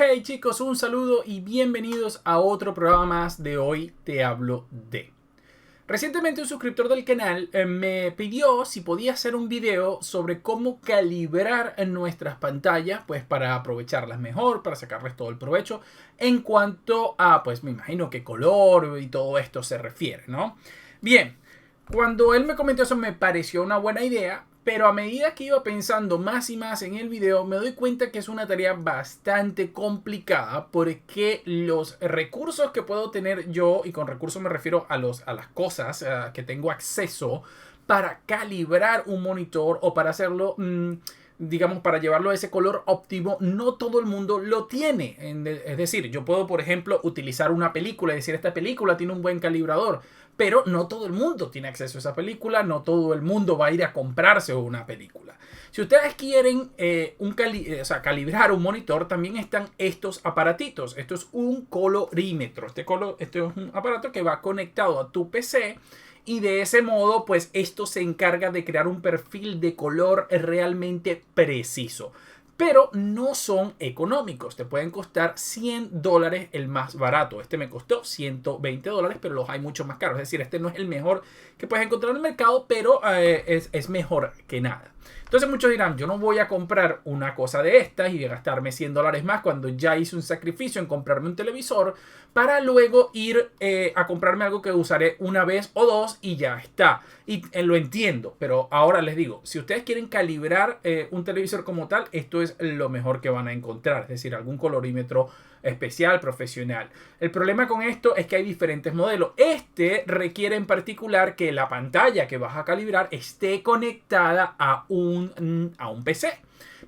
Hey chicos, un saludo y bienvenidos a otro programa más de Hoy Te Hablo De. Recientemente un suscriptor del canal me pidió si podía hacer un video sobre cómo calibrar nuestras pantallas, pues para aprovecharlas mejor, para sacarles todo el provecho en cuanto a, pues me imagino que color y todo esto se refiere, ¿no? Bien, cuando él me comentó eso me pareció una buena idea, pero a medida que iba pensando más y más en el video, me doy cuenta que es una tarea bastante complicada porque los recursos que puedo tener yo, y con recursos me refiero a las cosas que tengo acceso para calibrar un monitor o para hacerlo, digamos, para llevarlo a ese color óptimo, no todo el mundo lo tiene. Es decir, yo puedo, por ejemplo, utilizar una película y decir, esta película tiene un buen calibrador. Pero no todo el mundo tiene acceso a esa película, no todo el mundo va a ir a comprarse una película. Si ustedes quieren calibrar un monitor, también están estos aparatitos. Esto es un colorímetro. Este es un aparato que va conectado a tu PC y de ese modo, pues esto se encarga de crear un perfil de color realmente preciso. Pero no son económicos. Te pueden costar $100 el más barato. Este me costó $120, pero los hay mucho más caros. Es decir, este no es el mejor que puedes encontrar en el mercado, pero es mejor que nada. Entonces muchos dirán, yo no voy a comprar una cosa de estas y gastarme $100 más cuando ya hice un sacrificio en comprarme un televisor para luego ir a comprarme algo que usaré una vez o dos y ya está. Y lo entiendo, pero ahora les digo, si ustedes quieren calibrar un televisor como tal, esto es lo mejor que van a encontrar. Es decir, algún colorímetro especial, profesional. El problema con esto es que hay diferentes modelos. Este requiere en particular que la pantalla que vas a calibrar esté conectada a un PC.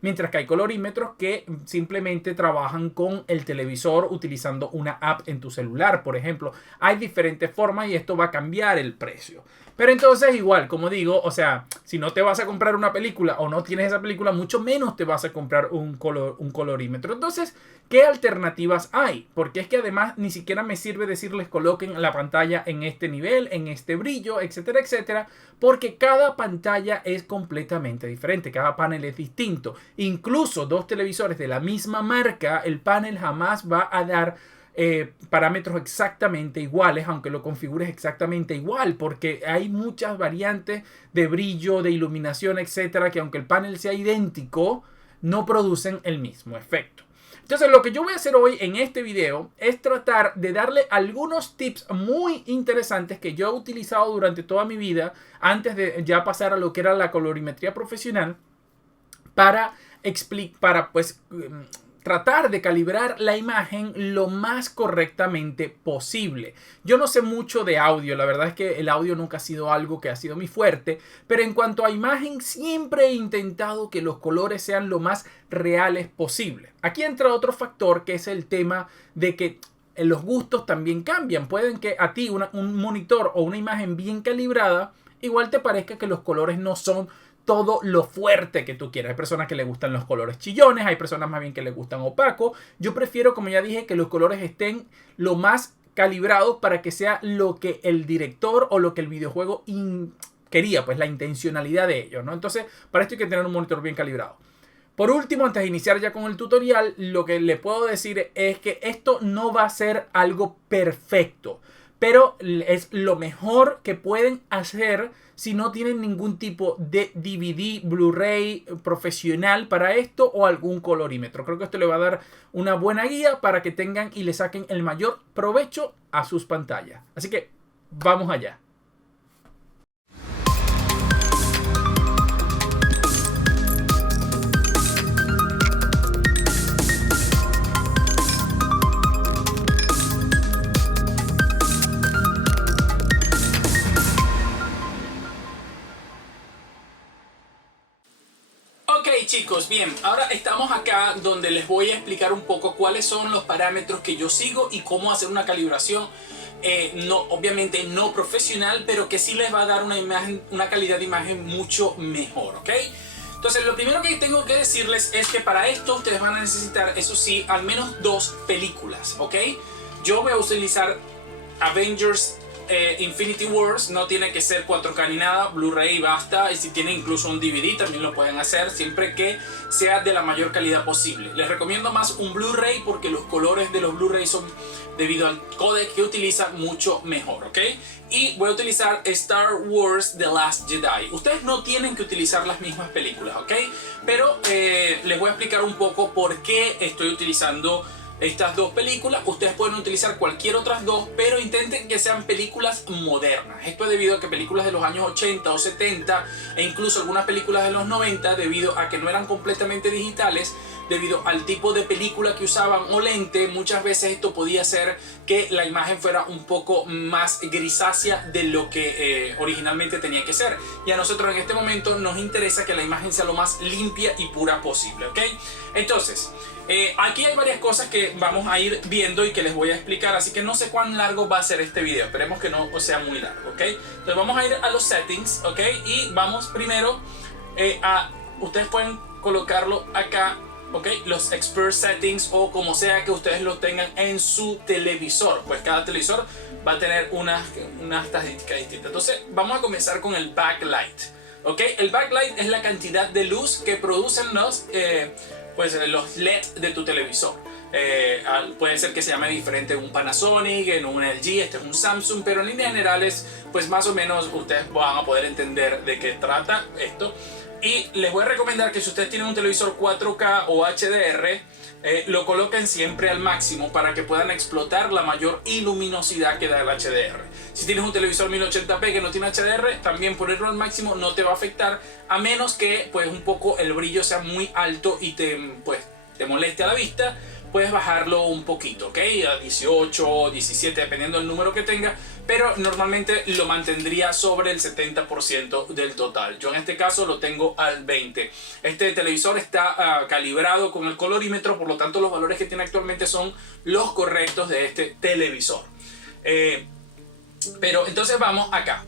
Mientras que hay colorímetros que simplemente trabajan con el televisor utilizando una app en tu celular, por ejemplo. Hay diferentes formas y esto va a cambiar el precio. Pero entonces igual, como digo, o sea, si no te vas a comprar una película o no tienes esa película, mucho menos te vas a comprar un colorímetro. Entonces, ¿qué alternativas hay? Porque es que además ni siquiera me sirve decirles coloquen la pantalla en este nivel, en este brillo, etcétera, etcétera, porque cada pantalla es completamente diferente, cada panel es distinto. Incluso dos televisores de la misma marca, el panel jamás va a dar parámetros exactamente iguales, aunque lo configures exactamente igual, porque hay muchas variantes de brillo, de iluminación, etcétera, que aunque el panel sea idéntico, no producen el mismo efecto. Entonces lo que yo voy a hacer hoy en este video es tratar de darle algunos tips muy interesantes que yo he utilizado durante toda mi vida antes de ya pasar a lo que era la colorimetría profesional para pues tratar de calibrar la imagen lo más correctamente posible. Yo no sé mucho de audio, la verdad es que el audio nunca ha sido algo que ha sido mi fuerte, pero en cuanto a imagen siempre he intentado que los colores sean lo más reales posible. Aquí entra otro factor que es el tema de que los gustos también cambian. Pueden que a ti un monitor o una imagen bien calibrada igual te parezca que los colores no son todo lo fuerte que tú quieras. Hay personas que les gustan los colores chillones, hay personas más bien que les gustan opacos. Yo prefiero, como ya dije, que los colores estén lo más calibrados para que sea lo que el director o lo que el videojuego quería, pues la intencionalidad de ellos, ¿no? Entonces, para esto hay que tener un monitor bien calibrado. Por último, antes de iniciar ya con el tutorial, lo que le puedo decir es que esto no va a ser algo perfecto, pero es lo mejor que pueden hacer si no tienen ningún tipo de DVD, Blu-ray profesional para esto o algún colorímetro. Creo que esto le va a dar una buena guía para que tengan y le saquen el mayor provecho a sus pantallas. Así que vamos allá. Chicos, bien, ahora estamos acá donde les voy a explicar un poco cuáles son los parámetros que yo sigo y cómo hacer una calibración obviamente no profesional, pero que sí les va a dar una calidad de imagen mucho mejor, ¿ok? Entonces lo primero que tengo que decirles es que para esto ustedes van a necesitar, eso sí, al menos 2 películas, ¿ok? Yo voy a utilizar Avengers Infinity Wars no tiene que ser 4K ni nada, Blu-ray basta, y si tienen incluso un DVD también lo pueden hacer, siempre que sea de la mayor calidad posible. Les recomiendo más un Blu-ray porque los colores de los Blu-ray son, debido al códec que utiliza, mucho mejor, ¿ok? Y voy a utilizar Star Wars The Last Jedi. Ustedes no tienen que utilizar las mismas películas, ¿ok? Pero les voy a explicar un poco por qué estoy utilizando estas dos películas. Ustedes pueden utilizar cualquier otras dos, pero intenten que sean películas modernas. Esto es debido a que películas de los años 80 o 70 e incluso algunas películas de los 90, debido a que no eran completamente digitales, debido al tipo de película que usaban o lente, muchas veces esto podía hacer que la imagen fuera un poco más grisácea de lo que originalmente tenía que ser. Y a nosotros en este momento nos interesa que la imagen sea lo más limpia y pura posible, ¿ok? Entonces, aquí hay varias cosas que vamos a ir viendo y que les voy a explicar, así que no sé cuán largo va a ser este video, esperemos que no sea muy largo, ¿ok? Entonces vamos a ir a los settings, ¿ok? Y vamos primero ustedes pueden colocarlo acá, ¿ok? Los expert settings, o como sea que ustedes lo tengan en su televisor, pues cada televisor va a tener unas estadísticas distintas. Entonces vamos a comenzar con el backlight, ¿ok? El backlight es la cantidad de luz que producen los LED de tu televisor. Puede ser que se llame diferente en un Panasonic, en un LG, este es un Samsung, pero en líneas generales, pues más o menos ustedes van a poder entender de qué trata esto. Y les voy a recomendar que si ustedes tienen un televisor 4K o HDR, lo coloquen siempre al máximo para que puedan explotar la mayor luminosidad que da el HDR. Si tienes un televisor 1080p que no tiene HDR, también ponerlo al máximo no te va a afectar, a menos que pues un poco el brillo sea muy alto y te moleste a la vista. Puedes bajarlo un poquito, ¿ok? A 18, 17, dependiendo del número que tenga, pero normalmente lo mantendría sobre el 70% del total. Yo en este caso lo tengo al 20%. Este televisor está calibrado con el colorímetro, por lo tanto los valores que tiene actualmente son los correctos de este televisor. Pero entonces vamos acá.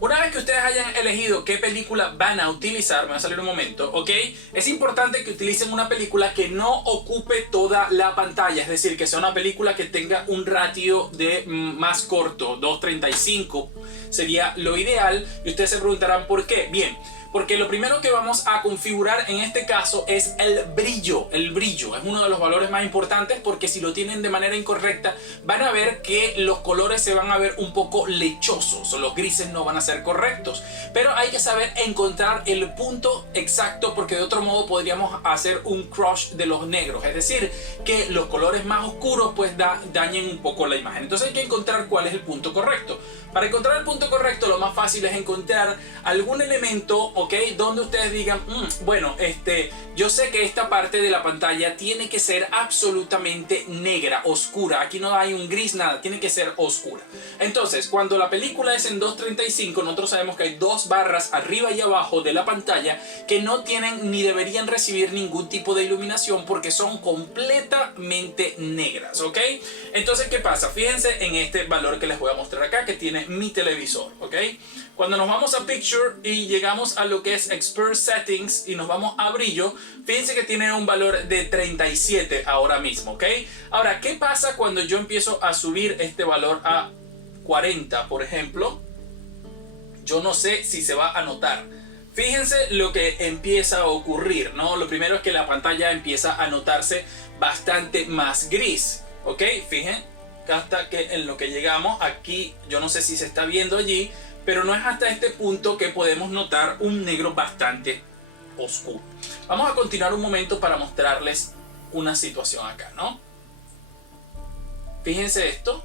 Una vez que ustedes hayan elegido qué película van a utilizar, me va a salir un momento, ¿ok? Es importante que utilicen una película que no ocupe toda la pantalla, es decir, que sea una película que tenga un ratio de más corto, 2.35 sería lo ideal. Y ustedes se preguntarán ¿por qué? Bien, porque lo primero que vamos a configurar en este caso es el brillo. El brillo es uno de los valores más importantes, porque si lo tienen de manera incorrecta van a ver que los colores se van a ver un poco lechosos, o los grises no van a ser correctos. Pero hay que saber encontrar el punto exacto, porque de otro modo podríamos hacer un crush de los negros, es decir, que los colores más oscuros pues dañen un poco la imagen. Entonces hay que encontrar cuál es el punto correcto. Para encontrar el punto correcto, lo más fácil es encontrar algún elemento, ¿ok? Donde ustedes digan, bueno, yo sé que esta parte de la pantalla tiene que ser absolutamente negra, oscura. Aquí no hay un gris, nada, tiene que ser oscura. Entonces, cuando la película es en 2.35, nosotros sabemos que hay dos barras arriba y abajo de la pantalla que no tienen ni deberían recibir ningún tipo de iluminación, porque son completamente negras, ¿ok? Entonces, ¿qué pasa? Fíjense en este valor que les voy a mostrar acá, que tiene mi televisor, ¿ok? Cuando nos vamos a Picture y llegamos a lo que es Expert Settings y nos vamos a brillo, fíjense que tiene un valor de 37 ahora mismo, ¿ok? Ahora, ¿qué pasa cuando yo empiezo a subir este valor a 40, por ejemplo? Yo no sé si se va a notar. Fíjense lo que empieza a ocurrir, ¿no? Lo primero es que la pantalla empieza a notarse bastante más gris, ¿ok? Fíjense hasta que en lo que llegamos aquí, yo no sé si se está viendo allí, pero no es hasta este punto que podemos notar un negro bastante oscuro. Vamos a continuar un momento para mostrarles una situación acá, ¿no? Fíjense esto.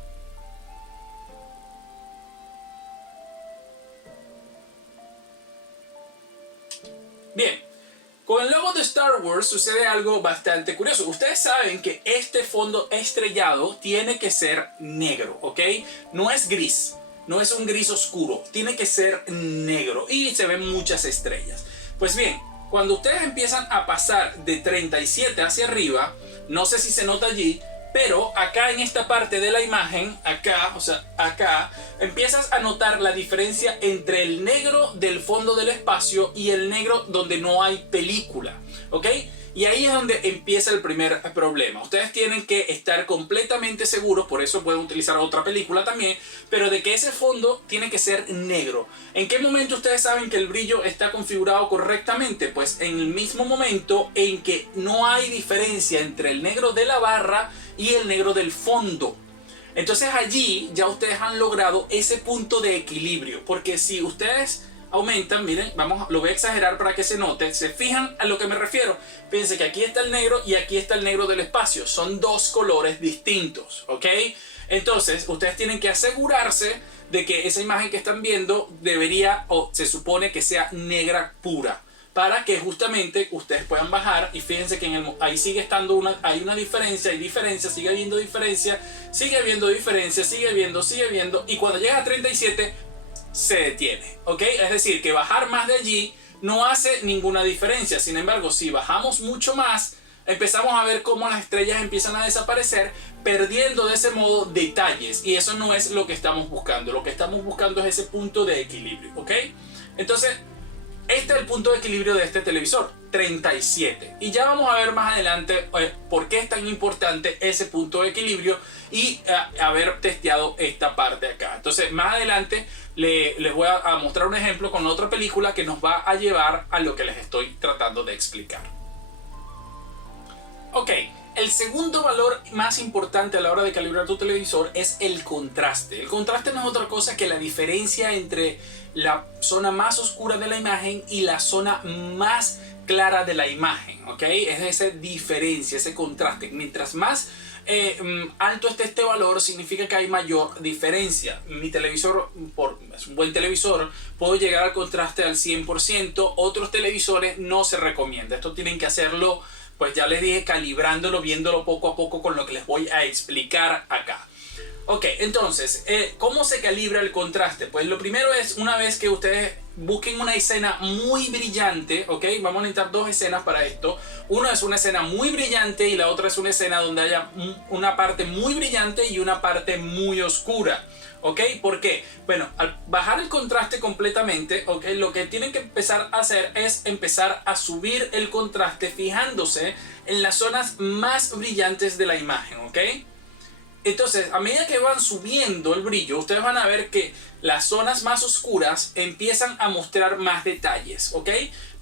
Bien, con el logo de Star Wars sucede algo bastante curioso. Ustedes saben que este fondo estrellado tiene que ser negro, ¿ok? No es gris, no es un gris oscuro, tiene que ser negro y se ven muchas estrellas. Pues bien, cuando ustedes empiezan a pasar de 37 hacia arriba, no sé si se nota allí, pero acá en esta parte de la imagen, acá, o sea, acá, empiezas a notar la diferencia entre el negro del fondo del espacio y el negro donde no hay película, ¿ok? Y ahí es donde empieza el primer problema. Ustedes tienen que estar completamente seguros, por eso pueden utilizar otra película también, pero de que ese fondo tiene que ser negro. ¿En qué momento ustedes saben que el brillo está configurado correctamente? Pues en el mismo momento en que no hay diferencia entre el negro de la barra y el negro del fondo. Entonces allí ya ustedes han logrado ese punto de equilibrio, porque si ustedes aumentan, miren, lo voy a exagerar para que se note, se fijan a lo que me refiero. Fíjense que aquí está el negro y aquí está el negro del espacio, son dos colores distintos, ¿ok? Entonces ustedes tienen que asegurarse de que esa imagen que están viendo debería o se supone que sea negra pura, para que justamente ustedes puedan bajar. Y fíjense que ahí sigue estando hay una diferencia, hay diferencia, sigue habiendo diferencia, sigue habiendo diferencia, sigue habiendo, y cuando llega a 37 se detiene, ¿ok? Es decir, que bajar más de allí no hace ninguna diferencia. Sin embargo, si bajamos mucho más, empezamos a ver cómo las estrellas empiezan a desaparecer, perdiendo de ese modo detalles, y eso no es lo que estamos buscando. Lo que estamos buscando es ese punto de equilibrio, ¿ok? Entonces, este es el punto de equilibrio de este televisor, 37. Y ya vamos a ver más adelante por qué es tan importante ese punto de equilibrio y haber testeado esta parte acá. Entonces, más adelante les voy a mostrar un ejemplo con otra película que nos va a llevar a lo que les estoy tratando de explicar. Ok, el segundo valor más importante a la hora de calibrar tu televisor es el contraste. El contraste no es otra cosa que la diferencia entre la zona más oscura de la imagen y la zona más clara de la imagen, ¿ok? Es esa diferencia, ese contraste. Mientras más alto esté este valor, significa que hay mayor diferencia. Mi televisor, es un buen televisor, puedo llegar al contraste al 100%. Otros televisores no se recomienda. Esto tienen que hacerlo, pues ya les dije, calibrándolo, viéndolo poco a poco con lo que les voy a explicar acá. Ok, entonces, ¿cómo se calibra el contraste? Pues lo primero es, una vez que ustedes busquen una escena muy brillante, ok, vamos a necesitar dos escenas para esto. Una es una escena muy brillante y la otra es una escena donde haya una parte muy brillante y una parte muy oscura. ¿Ok? ¿Por qué? Bueno, al bajar el contraste completamente, ¿ok? Lo que tienen que empezar a hacer es empezar a subir el contraste fijándose en las zonas más brillantes de la imagen, ¿ok? Entonces, a medida que van subiendo el brillo, ustedes van a ver que las zonas más oscuras empiezan a mostrar más detalles, ¿ok?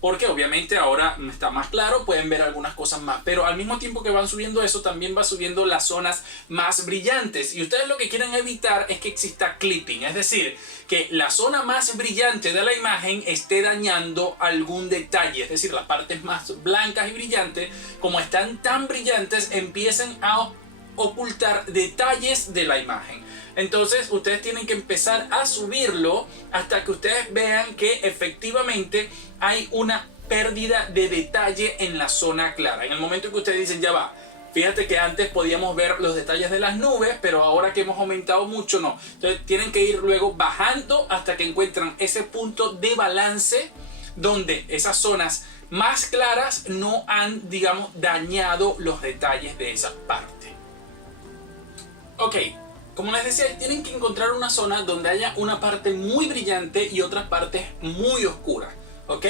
Porque obviamente ahora está más claro, pueden ver algunas cosas más, pero al mismo tiempo que van subiendo eso, también va subiendo las zonas más brillantes. Y ustedes lo que quieren evitar es que exista clipping, es decir, que la zona más brillante de la imagen esté dañando algún detalle, es decir, las partes más blancas y brillantes, como están tan brillantes, empiecen a ocultar detalles de la imagen. Entonces ustedes tienen que empezar a subirlo hasta que ustedes vean que efectivamente hay una pérdida de detalle en la zona clara. En el momento que ustedes dicen, ya va, fíjate que antes podíamos ver los detalles de las nubes, pero ahora que hemos aumentado mucho, no. Entonces tienen que ir luego bajando hasta que encuentran ese punto de balance donde esas zonas más claras no han, digamos, dañado los detalles de esa parte. Ok, como les decía, tienen que encontrar una zona donde haya una parte muy brillante y otras partes muy oscuras, ¿ok?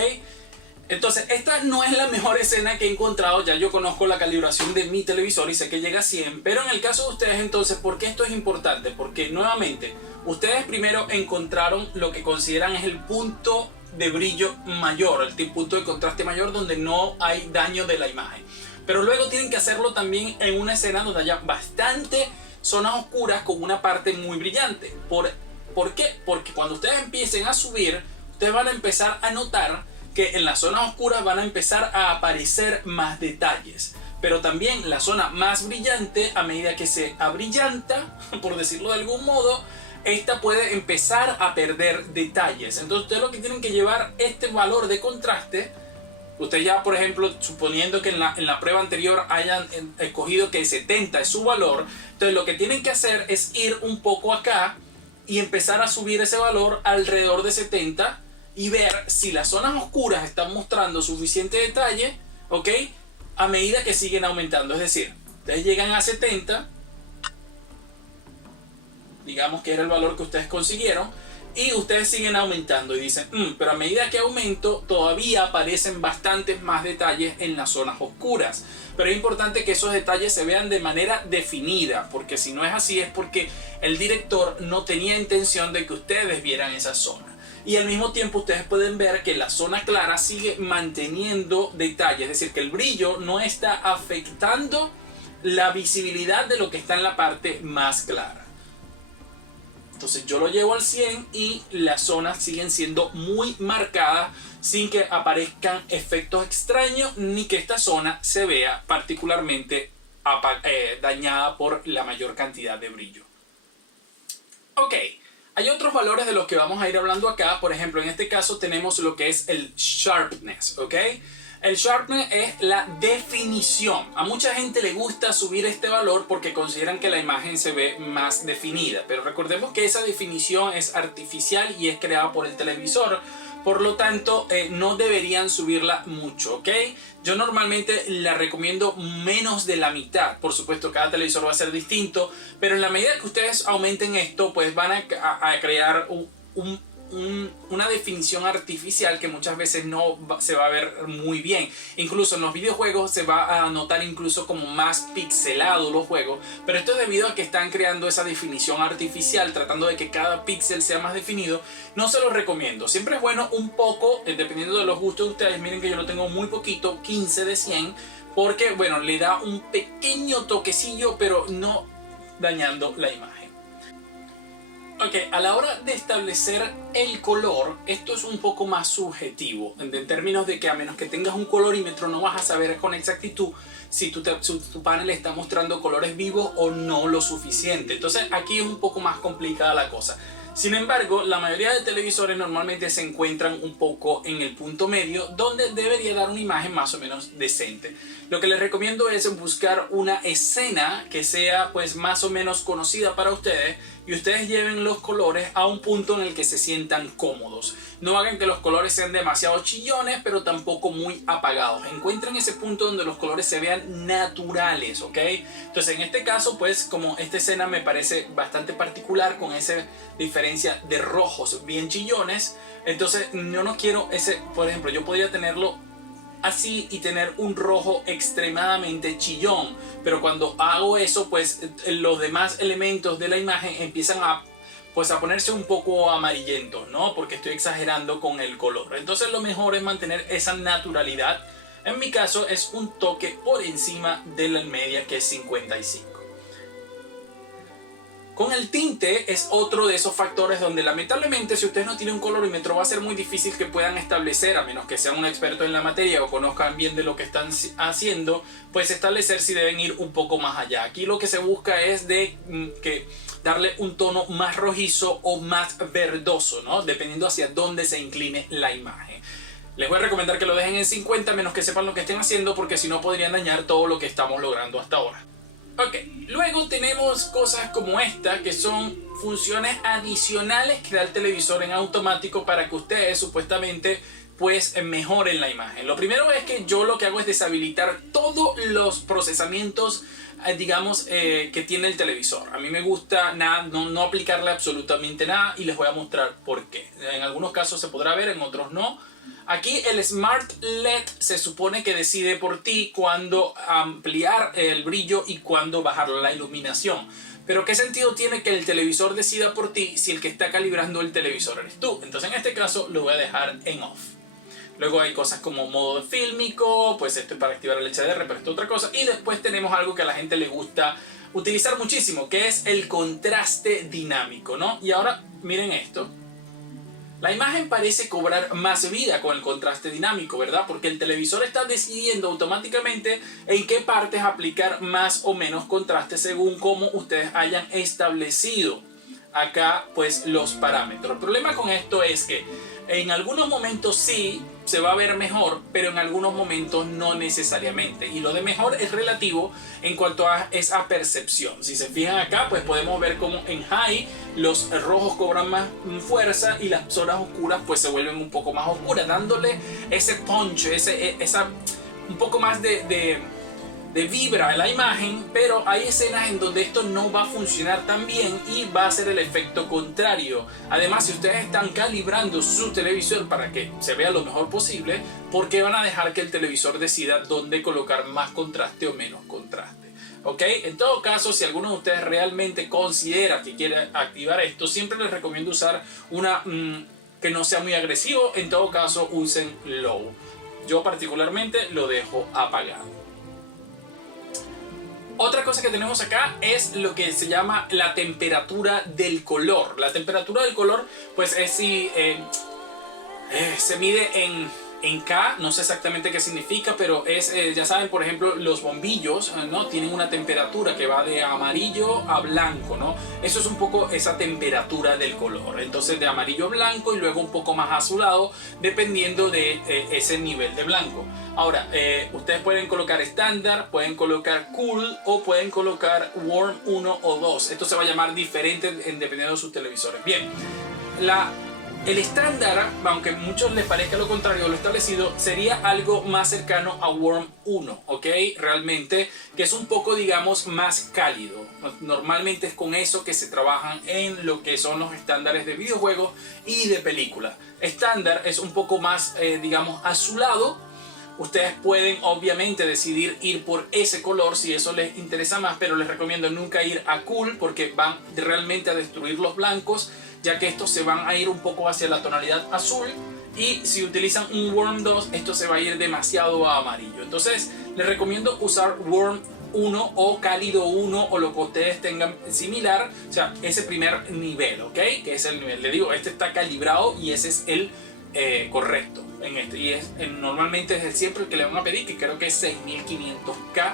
Entonces, esta no es la mejor escena que he encontrado. Ya yo conozco la calibración de mi televisor y sé que llega a 100, pero en el caso de ustedes, entonces, ¿por qué esto es importante? Porque, nuevamente, ustedes primero encontraron lo que consideran es el punto de brillo mayor, el punto de contraste mayor donde no hay daño de la imagen. Pero luego tienen que hacerlo también en una escena donde haya bastante zonas oscuras con una parte muy brillante. ¿Por qué? Porque cuando ustedes empiecen a subir, ustedes van a empezar a notar que en las zonas oscuras van a empezar a aparecer más detalles. Pero también la zona más brillante, a medida que se abrillanta, por decirlo de algún modo, esta puede empezar a perder detalles. Entonces ustedes lo que tienen que llevar este valor de contraste. Ustedes ya, por ejemplo, suponiendo que en la prueba anterior hayan escogido que 70 es su valor, entonces lo que tienen que hacer es ir un poco acá y empezar a subir ese valor alrededor de 70 y ver si las zonas oscuras están mostrando suficiente detalle, ¿ok? A medida que siguen aumentando. Es decir, ustedes llegan a 70, digamos que era el valor que ustedes consiguieron, y ustedes siguen aumentando y dicen, pero a medida que aumento todavía aparecen bastantes más detalles en las zonas oscuras. Pero es importante que esos detalles se vean de manera definida, porque si no es así es porque el director no tenía intención de que ustedes vieran esa zona. Y al mismo tiempo ustedes pueden ver que la zona clara sigue manteniendo detalle, es decir, que el brillo no está afectando la visibilidad de lo que está en la parte más clara. Entonces yo lo llevo al 100 y las zonas siguen siendo muy marcadas sin que aparezcan efectos extraños ni que esta zona se vea particularmente dañada por la mayor cantidad de brillo. Ok, hay otros valores de los que vamos a ir hablando acá. Por ejemplo, en este caso tenemos lo que es el sharpness, ¿ok? El sharpness es la definición. A mucha gente le gusta subir este valor porque consideran que la imagen se ve más definida. Pero recordemos que esa definición es artificial y es creada por el televisor. Por lo tanto, no deberían subirla mucho, ¿ok? Yo normalmente la recomiendo menos de la mitad. Por supuesto, cada televisor va a ser distinto. Pero en la medida que ustedes aumenten esto, pues van a crear una definición artificial que muchas veces no se va a ver muy bien. Incluso en los videojuegos se va a notar incluso como más pixelado los juegos, pero esto es debido a que están creando esa definición artificial, tratando de que cada píxel sea más definido. No se los recomiendo. Siempre es bueno un poco, dependiendo de los gustos de ustedes. Miren que yo lo tengo muy poquito, 15 de 100, porque bueno, le da un pequeño toquecillo, pero no dañando la imagen. Ok, a la hora de establecer el color, esto es un poco más subjetivo, en términos de que a menos que tengas un colorímetro no vas a saber con exactitud si tu panel está mostrando colores vivos o no lo suficiente. Entonces aquí es un poco más complicada la cosa. Sin embargo, la mayoría de televisores normalmente se encuentran un poco en el punto medio, donde debería dar una imagen más o menos decente. Lo que les recomiendo es buscar una escena que sea pues más o menos conocida para ustedes y ustedes lleven los colores a un punto en el que se sientan cómodos. No hagan que los colores sean demasiado chillones, pero tampoco muy apagados. Encuentren ese punto donde los colores se vean naturales, ¿ok? Entonces en este caso, pues como esta escena me parece bastante particular con esa diferencia de rojos bien chillones, entonces yo no quiero ese, por ejemplo, yo podría tenerlo así y tener un rojo extremadamente chillón, pero cuando hago eso, pues los demás elementos de la imagen empiezan a ponerse un poco amarillentos, ¿no? Porque estoy exagerando con el color. Entonces lo mejor es mantener esa naturalidad. En mi caso es un toque por encima de la media, que es 55. Con el tinte es otro de esos factores donde lamentablemente si ustedes no tienen un colorímetro va a ser muy difícil que puedan establecer, a menos que sean un experto en la materia o conozcan bien de lo que están haciendo, pues establecer si deben ir un poco más allá. Aquí lo que se busca es darle un tono más rojizo o más verdoso, ¿no? Dependiendo hacia dónde se incline la imagen. Les voy a recomendar que lo dejen en 50, menos que sepan lo que estén haciendo, porque si no podrían dañar todo lo que estamos logrando hasta ahora. Ok, luego tenemos cosas como esta, que son funciones adicionales que da el televisor en automático para que ustedes supuestamente pues mejoren la imagen. Lo primero es que yo lo que hago es deshabilitar todos los procesamientos digamos que tiene el televisor. A mí me gusta no aplicarle absolutamente nada y les voy a mostrar por qué. En algunos casos se podrá ver, en otros no. Aquí el Smart LED se supone que decide por ti cuándo ampliar el brillo y cuándo bajar la iluminación. Pero ¿qué sentido tiene que el televisor decida por ti si el que está calibrando el televisor eres tú? Entonces en este caso lo voy a dejar en off. Luego hay cosas como modo fílmico, pues esto es para activar el HDR, pero esto es otra cosa. Y después tenemos algo que a la gente le gusta utilizar muchísimo, que es el contraste dinámico, ¿no? Y ahora miren esto. La imagen parece cobrar más vida con el contraste dinámico, ¿verdad? Porque el televisor está decidiendo automáticamente en qué partes aplicar más o menos contraste según cómo ustedes hayan establecido acá pues los parámetros. El problema con esto es que en algunos momentos sí se va a ver mejor, pero en algunos momentos no necesariamente. Y lo de mejor es relativo en cuanto a esa percepción. Si se fijan acá, pues podemos ver como en high los rojos cobran más fuerza y las zonas oscuras pues se vuelven un poco más oscuras, dándole ese punch, un poco más de de vibra en la imagen, pero hay escenas en donde esto no va a funcionar tan bien y va a ser el efecto contrario. Además, si ustedes están calibrando su televisor para que se vea lo mejor posible, ¿por qué van a dejar que el televisor decida dónde colocar más contraste o menos contraste? ¿Ok? En todo caso, si alguno de ustedes realmente considera que quiere activar esto, siempre les recomiendo usar una que no sea muy agresivo. En todo caso, usen low. Yo particularmente lo dejo apagado. Otra cosa que tenemos acá es lo que se llama la temperatura del color. La temperatura del color, pues es si se mide en K, no sé exactamente qué significa, pero es, ya saben, por ejemplo, los bombillos, ¿no? Tienen una temperatura que va de amarillo a blanco, ¿no? Eso es un poco esa temperatura del color. Entonces, de amarillo a blanco y luego un poco más azulado, dependiendo de ese nivel de blanco. Ahora, ustedes pueden colocar estándar, pueden colocar cool o pueden colocar warm 1 o 2. Esto se va a llamar diferente dependiendo de sus televisores. Bien, el estándar, aunque a muchos les parezca lo contrario, lo establecido sería algo más cercano a Warm 1, ¿ok? Realmente, que es un poco, digamos, más cálido. Normalmente es con eso que se trabajan en lo que son los estándares de videojuegos y de películas. Estándar es un poco más, digamos, azulado. Ustedes pueden obviamente decidir ir por ese color si eso les interesa más, pero les recomiendo nunca ir a cool porque van realmente a destruir los blancos, ya que estos se van a ir un poco hacia la tonalidad azul, y si utilizan un Warm 2 esto se va a ir demasiado a amarillo. Entonces les recomiendo usar Warm 1 o cálido 1 o lo que ustedes tengan similar, o sea, ese primer nivel, ¿ok? Que es el nivel, le digo, este está calibrado y ese es el correcto en este, y normalmente es siempre el que le van a pedir, que creo que es 6500K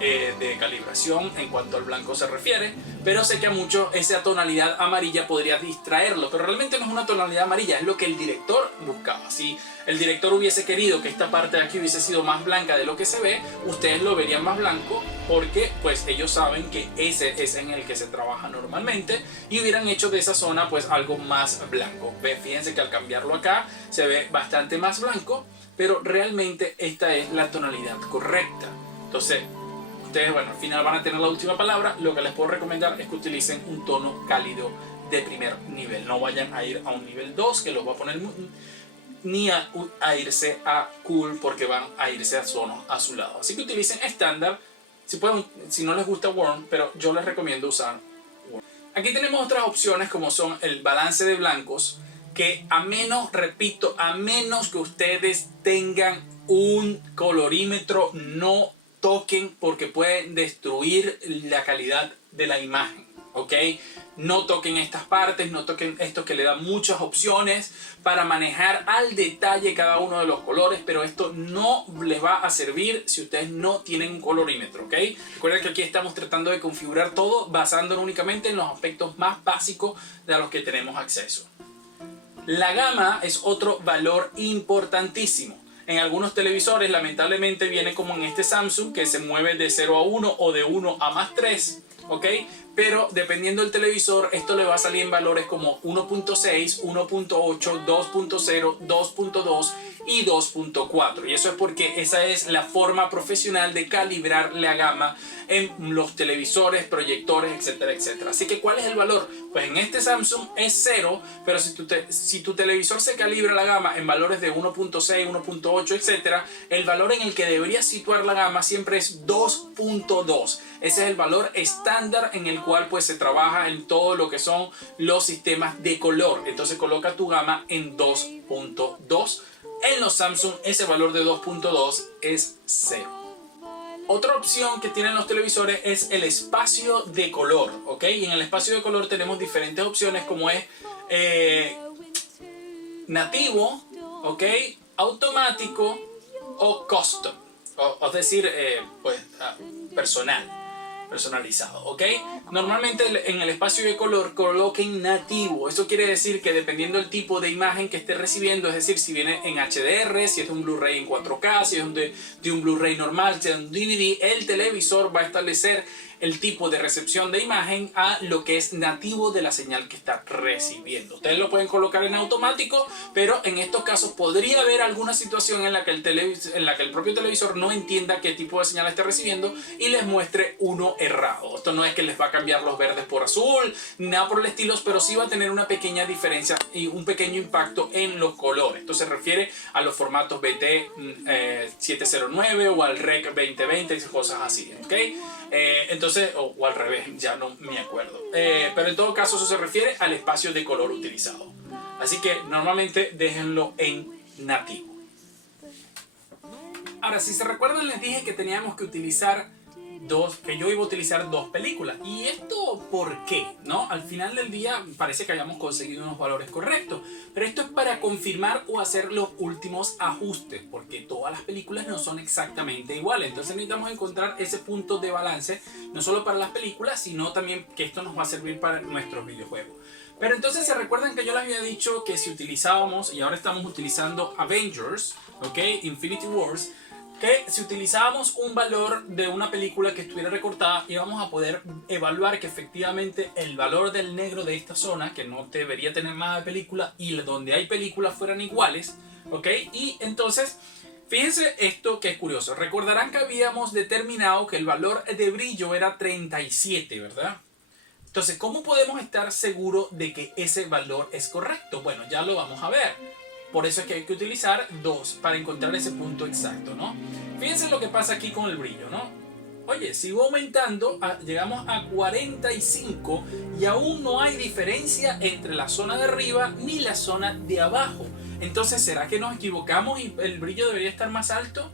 de calibración en cuanto al blanco se refiere, pero sé que a muchos esa tonalidad amarilla podría distraerlo, pero realmente no es una tonalidad amarilla, es lo que el director buscaba. Si el director hubiese querido que esta parte de aquí hubiese sido más blanca de lo que se ve, ustedes lo verían más blanco, porque pues ellos saben que ese es en el que se trabaja normalmente, y hubieran hecho de esa zona pues algo más blanco. Fíjense que al cambiarlo acá se ve bastante más blanco, pero realmente esta es la tonalidad correcta. Entonces ustedes, bueno, al final van a tener la última palabra. Lo que les puedo recomendar es que utilicen un tono cálido de primer nivel. No vayan a ir a un nivel 2 que los va a poner ni a irse a cool, porque van a irse a tonos azulados. Así que utilicen estándar si no les gusta warm, pero yo les recomiendo usar warm. Aquí tenemos otras opciones como son el balance de blancos, que a menos que ustedes tengan un colorímetro, no toquen, porque pueden destruir la calidad de la imagen, ¿ok? No toquen estas partes, no toquen esto, que le da muchas opciones para manejar al detalle cada uno de los colores, pero esto no les va a servir si ustedes no tienen un colorímetro, ¿ok? Recuerden que aquí estamos tratando de configurar todo basándonos únicamente en los aspectos más básicos de los que tenemos acceso. La gama es otro valor importantísimo. En algunos televisores lamentablemente viene como en este Samsung, que se mueve de 0 a 1 o de 1 a más 3, ¿ok? Pero dependiendo del televisor, esto le va a salir en valores como 1.6, 1.8, 2.0, 2.2 y 2.4. Y eso es porque esa es la forma profesional de calibrar la gama en los televisores, proyectores, etcétera, etcétera. Así que, ¿cuál es el valor? Pues en este Samsung es 0, pero si tu televisor se calibra la gama en valores de 1.6, 1.8, etcétera, el valor en el que deberías situar la gama siempre es 2.2. Ese es el valor estándar en el cual pues se trabaja en todo lo que son los sistemas de color. Entonces coloca tu gama en 2.2. En los Samsung ese valor de 2.2 es 0. Otra opción que tienen los televisores es el espacio de color, ¿ok? Y en el espacio de color tenemos diferentes opciones, como es nativo, ¿ok? Automático o custom, es decir, personalizado, ¿ok? Normalmente en el espacio de color coloquen nativo. Eso quiere decir que dependiendo del tipo de imagen que esté recibiendo, es decir, si viene en HDR, si es de un Blu-ray en 4K, si es de un Blu-ray normal, si es de un DVD, el televisor va a establecer el tipo de recepción de imagen a lo que es nativo de la señal que está recibiendo. Ustedes lo pueden colocar en automático, pero en estos casos podría haber alguna situación en la que el propio televisor no entienda qué tipo de señal está recibiendo y les muestre uno errado. Esto no es que les va a cambiar los verdes por azul, nada por el estilo, pero sí va a tener una pequeña diferencia y un pequeño impacto en los colores. Esto se refiere a los formatos BT 709 o al REC 2020 y cosas así, ¿ok? Entonces, o al revés, ya no me acuerdo. Pero en todo caso eso se refiere al espacio de color utilizado. Así que normalmente déjenlo en nativo. Ahora, si se recuerdan, les dije que teníamos que utilizar que yo iba a utilizar dos películas. ¿Y esto por qué? ¿No? Al final del día parece que habíamos conseguido unos valores correctos, pero esto es para confirmar o hacer los últimos ajustes, porque todas las películas no son exactamente iguales. Entonces necesitamos encontrar ese punto de balance, no solo para las películas, sino también que esto nos va a servir para nuestros videojuegos. Pero entonces se recuerdan que yo les había dicho que si utilizábamos, y ahora estamos utilizando Avengers, ¿ok? Infinity Wars, que si utilizábamos un valor de una película que estuviera recortada, íbamos a poder evaluar que efectivamente el valor del negro de esta zona, que no debería tener nada de película, y donde hay películas fueran iguales, ¿ok? Y entonces, fíjense esto que es curioso. Recordarán que habíamos determinado que el valor de brillo era 37, ¿verdad? Entonces, ¿cómo podemos estar seguros de que ese valor es correcto? Bueno, ya lo vamos a ver. Por eso es que hay que utilizar dos para encontrar ese punto exacto, ¿no? Fíjense lo que pasa aquí con el brillo, ¿no? Oye, sigo aumentando, llegamos a 45 y aún no hay diferencia entre la zona de arriba ni la zona de abajo. Entonces, ¿será que nos equivocamos y el brillo debería estar más alto?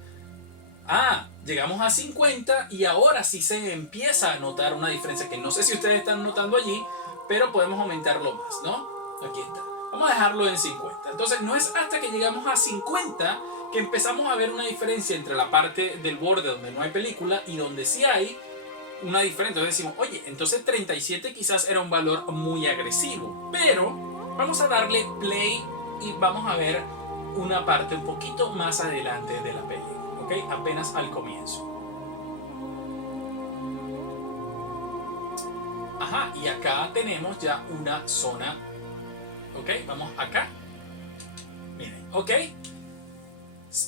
Llegamos a 50 y ahora sí se empieza a notar una diferencia que no sé si ustedes están notando allí, pero podemos aumentarlo más, ¿no? Aquí está. Vamos a dejarlo en 50. Entonces no es hasta que llegamos a 50 que empezamos a ver una diferencia entre la parte del borde donde no hay película y donde sí hay una diferencia. Entonces decimos, oye, entonces 37 quizás era un valor muy agresivo. Pero vamos a darle play y vamos a ver una parte un poquito más adelante de la peli, ¿ok? Apenas al comienzo. Ajá, y acá tenemos ya una zona. Ok, vamos acá. Miren, ok.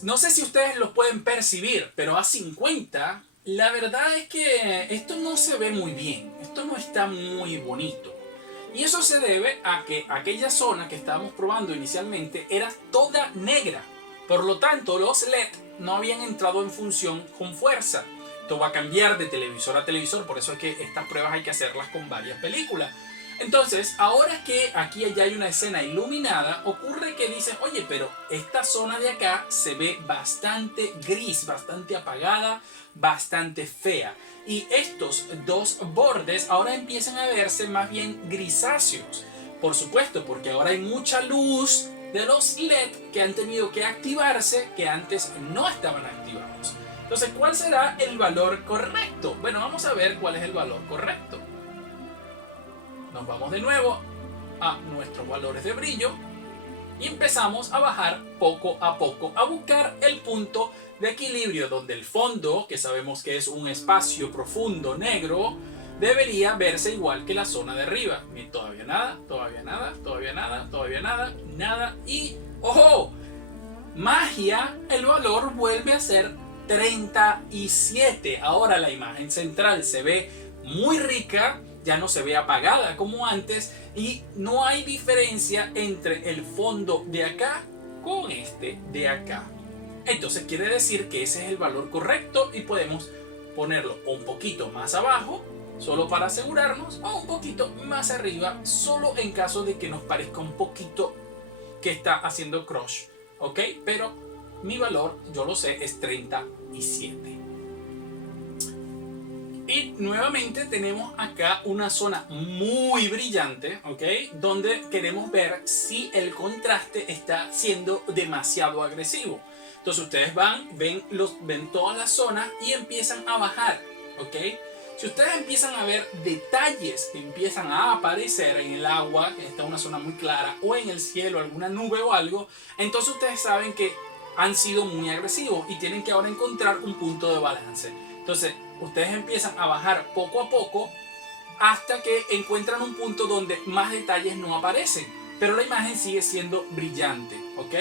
No sé si ustedes lo pueden percibir, pero a 50, la verdad es que esto no se ve muy bien. Esto no está muy bonito. Y eso se debe a que aquella zona que estábamos probando inicialmente era toda negra. Por lo tanto, los LED no habían entrado en función con fuerza. Esto va a cambiar de televisor a televisor, por eso es que estas pruebas hay que hacerlas con varias películas. Entonces, ahora que aquí ya hay una escena iluminada, ocurre que dices, oye, pero esta zona de acá se ve bastante gris, bastante apagada, bastante fea. Y estos dos bordes ahora empiezan a verse más bien grisáceos. Por supuesto, porque ahora hay mucha luz de los LED que han tenido que activarse, que antes no estaban activados. Entonces, ¿cuál será el valor correcto? Bueno, vamos a ver cuál es el valor correcto. Nos vamos de nuevo a nuestros valores de brillo y empezamos a bajar poco a poco a buscar el punto de equilibrio donde el fondo, que sabemos que es un espacio profundo negro, debería verse igual que la zona de arriba. Ni todavía nada, todavía nada, todavía nada, todavía nada, nada y ¡ojo! Magia, el valor vuelve a ser 37. Ahora la imagen central se ve muy rica, ya no se ve apagada como antes y no hay diferencia entre el fondo de acá con este de acá. Entonces quiere decir que ese es el valor correcto y podemos ponerlo un poquito más abajo solo para asegurarnos o un poquito más arriba solo en caso de que nos parezca un poquito que está haciendo crush, ¿ok? Pero mi valor, yo lo sé, es 37. Y nuevamente tenemos acá una zona muy brillante, ¿ok? Donde queremos ver si el contraste está siendo demasiado agresivo. Entonces ustedes ven todas las zonas y empiezan a bajar, ¿ok? Si ustedes empiezan a ver detalles que empiezan a aparecer en el agua, que está en una zona muy clara, o en el cielo, alguna nube o algo, entonces ustedes saben que han sido muy agresivos y tienen que ahora encontrar un punto de balance. Entonces, ustedes empiezan a bajar poco a poco hasta que encuentran un punto donde más detalles no aparecen, pero la imagen sigue siendo brillante, ¿ok?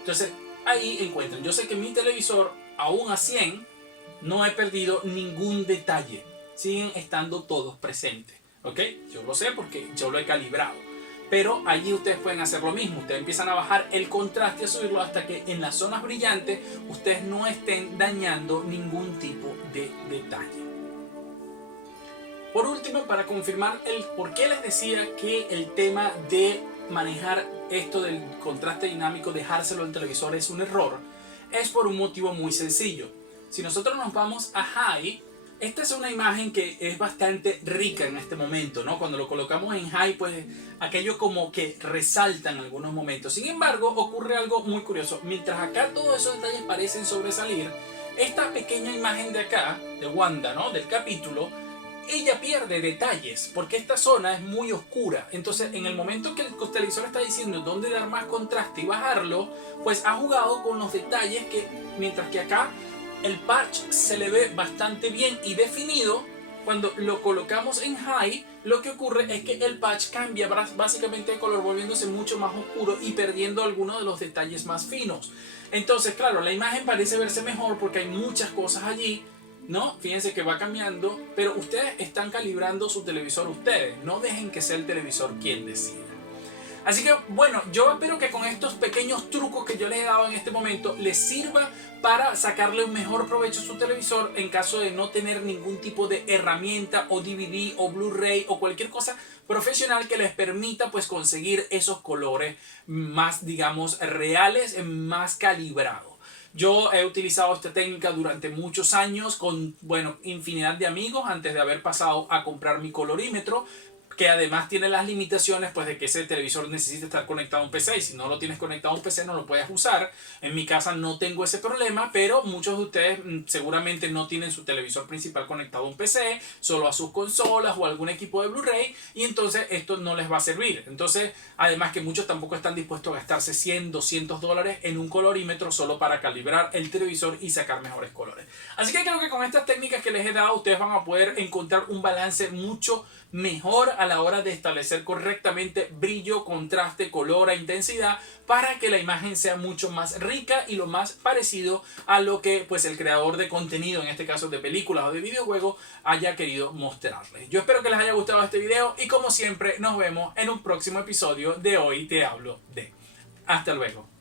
Entonces ahí encuentran. Yo sé que mi televisor, aún a 100, no he perdido ningún detalle. Siguen estando todos presentes, ¿ok? Yo lo sé porque yo lo he calibrado. Pero allí ustedes pueden hacer lo mismo. Ustedes empiezan a bajar el contraste y a subirlo hasta que en las zonas brillantes ustedes no estén dañando ningún tipo de detalle. Por último, para confirmar el por qué les decía que el tema de manejar esto del contraste dinámico, dejárselo al televisor es un error, es por un motivo muy sencillo. Si nosotros nos vamos a High, esta es una imagen que es bastante rica en este momento, ¿no? Cuando lo colocamos en High, pues aquello como que resalta en algunos momentos. Sin embargo, ocurre algo muy curioso. Mientras acá todos esos detalles parecen sobresalir, esta pequeña imagen de acá, de Wanda, ¿no? Del capítulo, ella pierde detalles porque esta zona es muy oscura. Entonces, en el momento que el televisor está diciendo dónde dar más contraste y bajarlo, pues ha jugado con los detalles que, mientras que acá el patch se le ve bastante bien y definido, cuando lo colocamos en High, lo que ocurre es que el patch cambia básicamente de color, volviéndose mucho más oscuro y perdiendo algunos de los detalles más finos. Entonces, claro, la imagen parece verse mejor porque hay muchas cosas allí, ¿no? Fíjense que va cambiando, pero ustedes están calibrando su televisor ustedes. No dejen que sea el televisor quien decida. Así que bueno, yo espero que con estos pequeños trucos que yo les he dado en este momento les sirva para sacarle un mejor provecho a su televisor en caso de no tener ningún tipo de herramienta o DVD o Blu-ray o cualquier cosa profesional que les permita pues conseguir esos colores más, digamos, reales, más calibrados. Yo he utilizado esta técnica durante muchos años con, bueno, infinidad de amigos antes de haber pasado a comprar mi colorímetro, que además tiene las limitaciones pues de que ese televisor necesita estar conectado a un PC, y si no lo tienes conectado a un PC no lo puedes usar. En mi casa no tengo ese problema, pero muchos de ustedes seguramente no tienen su televisor principal conectado a un PC, solo a sus consolas o algún equipo de Blu-ray, y entonces esto no les va a servir. Entonces, además que muchos tampoco están dispuestos a gastarse $100, $200 en un colorímetro solo para calibrar el televisor y sacar mejores colores. Así que creo que con estas técnicas que les he dado ustedes van a poder encontrar un balance mucho mejor a la hora de establecer correctamente brillo, contraste, color e intensidad para que la imagen sea mucho más rica y lo más parecido a lo que pues el creador de contenido, en este caso de películas o de videojuegos, haya querido mostrarles. Yo espero que les haya gustado este video y como siempre nos vemos en un próximo episodio de Hoy Te Hablo De. Hasta luego.